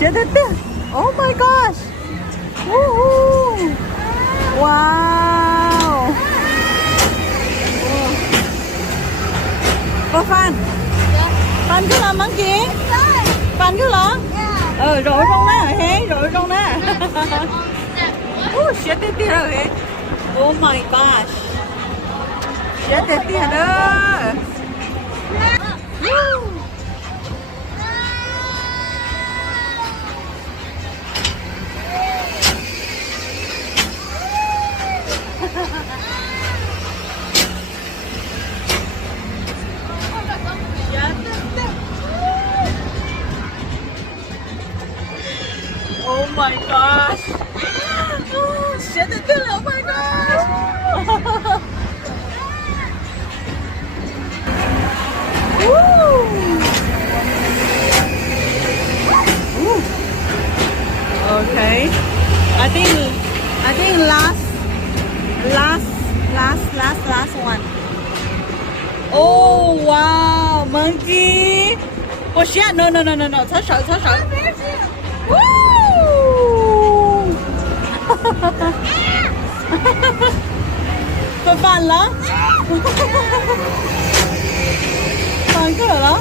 shit at this. Oh my gosh. Woohoo. Wow. Có fan. Fan cứ làm bắn kia. Fan cứ lo. Rội con đó rồi hé, rội con đó. Shit at this rồi hé. Oh my gosh. Shit at this đó. Oh my gosh. Oh, shit, oh my gosh. Woo. Okay. I think last one. Oh wow, monkey. Oh shit, no. Thoát sợ. Woo. Có fan lắm. Fan cái rồi đó.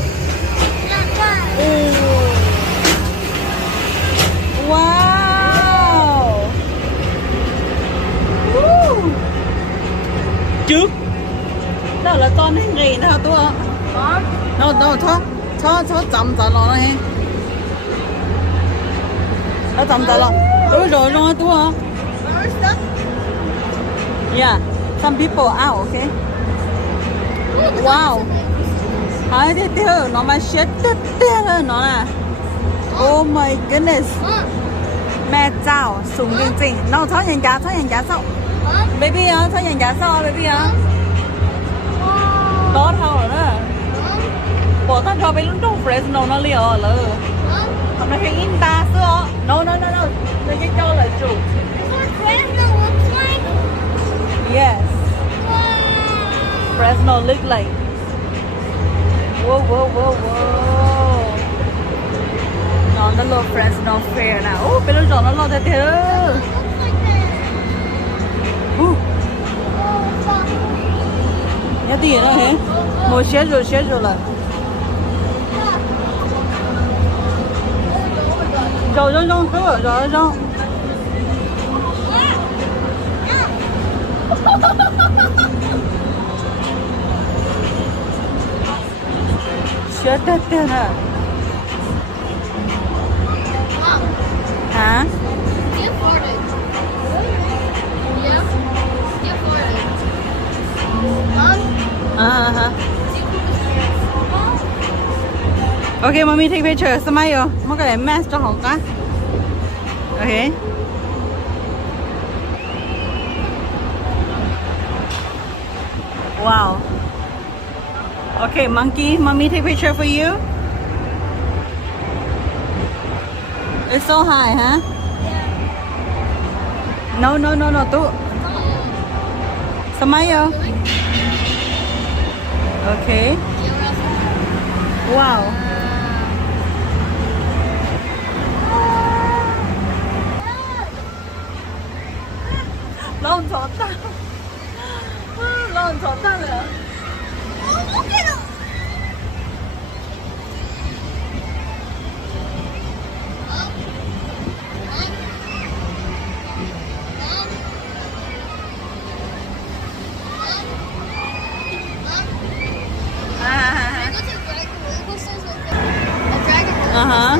Wow. Trước đó là con hình gì thôi tôi no thôi chậm nó này nó chậm lo rồi tôi yeah, some people out, okay. Wow. Hai thế nó mà shit thế nó nè. Oh my goodness. Mẹ chào sùng linh tinh. Nó thoát nhân giá sao? Baby á, thoát nhân giá sao baby á? Đó thôi rồi đó. Bỏ tao cho bé lúc trong Fresno nó liều rồi. Hôm nay hình in ta xưa. No. Tôi cái cho là chủ. Yes. Fresno look like. Whoa. Nó lo Fresno fair nào. Bên lúc nó lo thế thế. Nhớ tiền rồi hả? Một xếp rồi là. Rồi. Shut that down. Hả? Get farted. Yeah. Get farted. Mom? Okay, mommy take picture. Smile. Một cái mask cho họ cả. Okay. Wow. Okay, monkey. Mommy take picture for you. It's so high, huh? No. Tụ. Smile. Okay. Wow. Lon 졌다. 런 졌다래. Look at him. Uh-huh.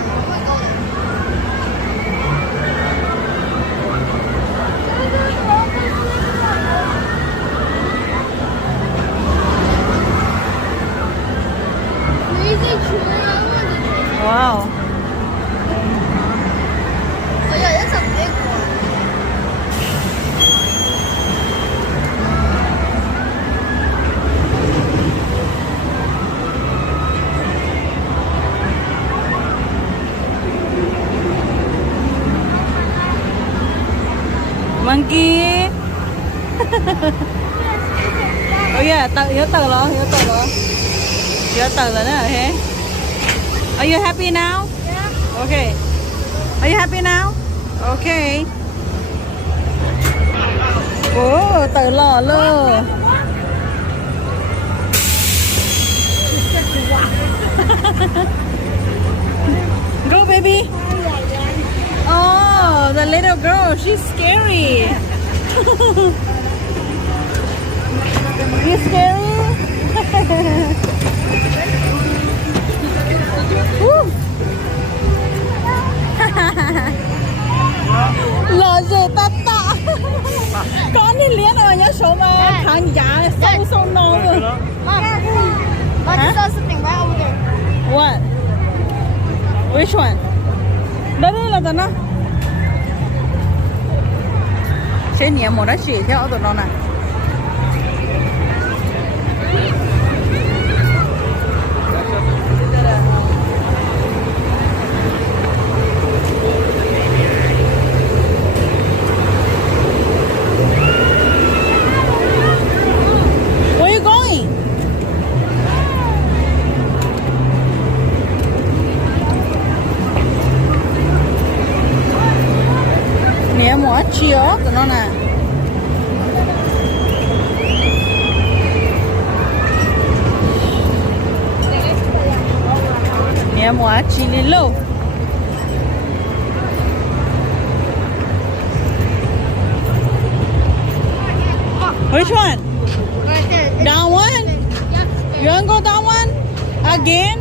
Wow. Oh yeah, that's a big one. Monkey. Oh yeah, nhớ tờ rồi đó hả? Are you happy now? Yeah. Okay. Are you happy now? Okay. Ồ, tự lò lơ. Go baby. Oh, the little girl, she's scary. You scary? Woo. Lò dề ta tạ. Con đi liếc rồi nhá số mà thằng giả sâu sâu nô rồi. I just saw something right over there. What? Which one? Đây là tao nó. Sẽ nhẹ một nó chỉ theo tụi nó này. Where you going? Nè một chia tụi nó nè. Nè một chia đi lâu. Which one? Right there. That one? Yeah. You wanna go that one? Again?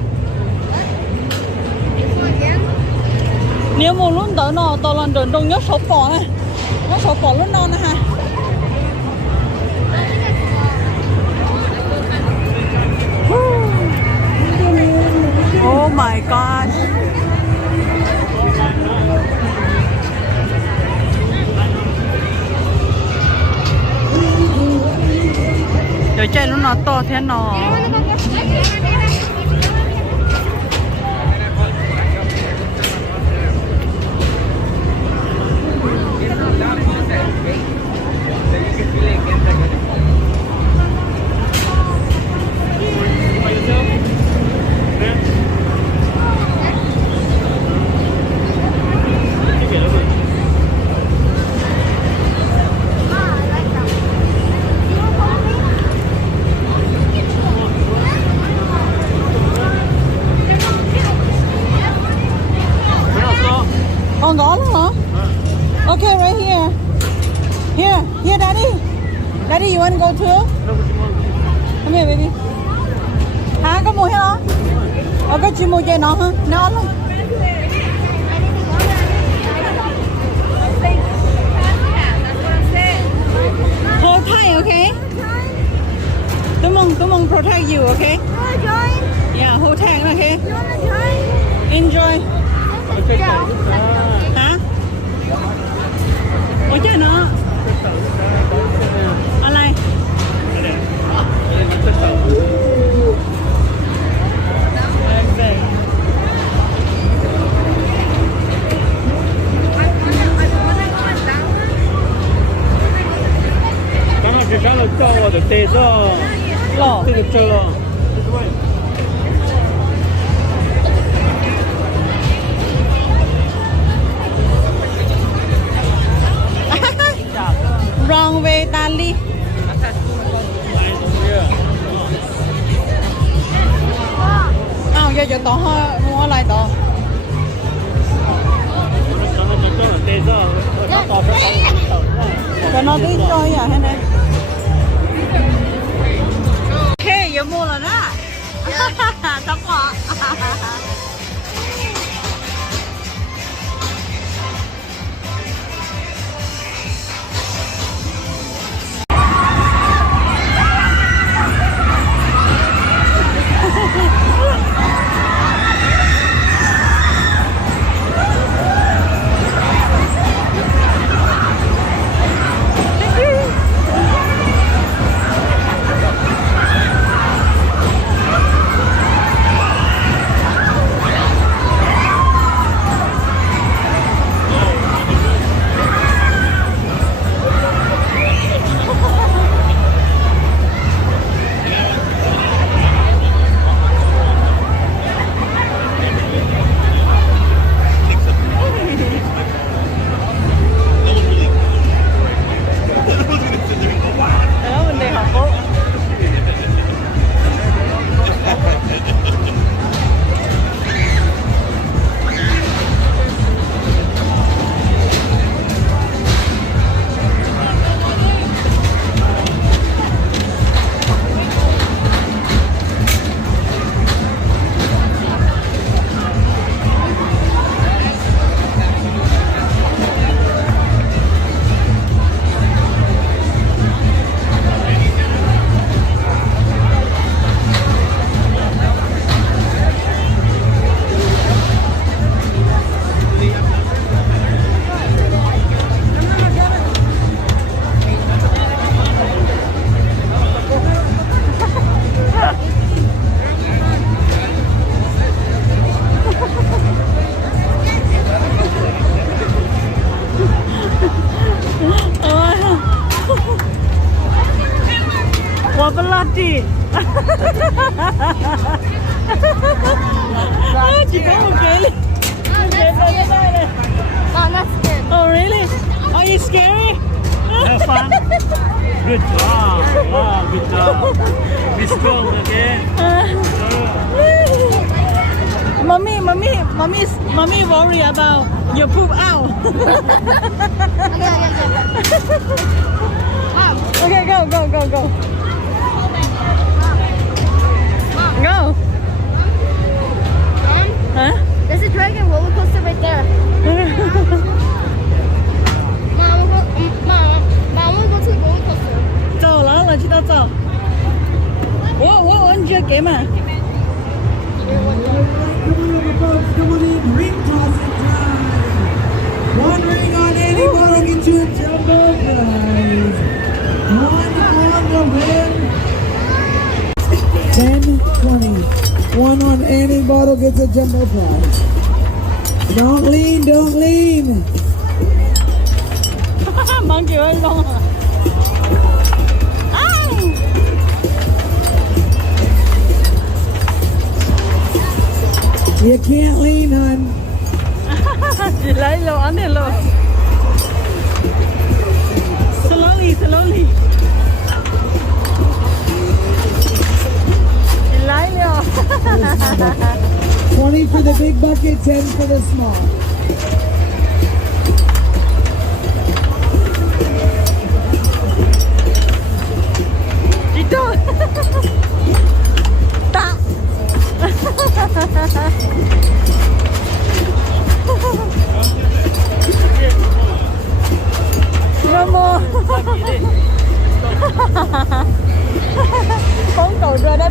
This one again. Nếu một luôn tới nó tao lần đường đông nhất số bỏ này. Nó số bỏ luôn đó nè ha. Oh my god. Trời chơi nó to thế nó. Còn đó luôn hả? Okay, right here. Here, daddy. Daddy, you want to go too? Come here, baby. Hả, có mua hết hả? Có chị mua dây nó hả? Nó luôn. Hold tight, okay? Come on, protect you, okay? You wanna join? Yeah, hold tight, okay? You wanna join? Enjoy. Yeah. Hả? Ủa chứ nó.อะไร?刚刚就上了找我的对上，Lò. 这个车了。 Wrong way, Dali. Giờ tỏ hoa mua lại tỏ. Cho nó tí rồi à hay này. Ok, giờ mua rồi đó. Tóc quá. is scary. Have fun. Good job. Wow, good job. Be strong again. Mommy worry about your poop out. Okay, go. Go. Huh? There's a dragon roller coaster right there. Mom, I want to go to the roller coaster. 走了，我知道走。我你这给嘛？ Come on in, ring tossing time. One ring on any bottle gets you a jumbo prize. One on the win. 10-20. One on any bottle gets a jumbo prize. Don't lean. 忙几分钟了。哎， You can't lean, hon. 起来了，安点了。Slowly. 起来了。 20 for the big bucket, 10 for the small. 激动。打。妈妈。疯狗热的。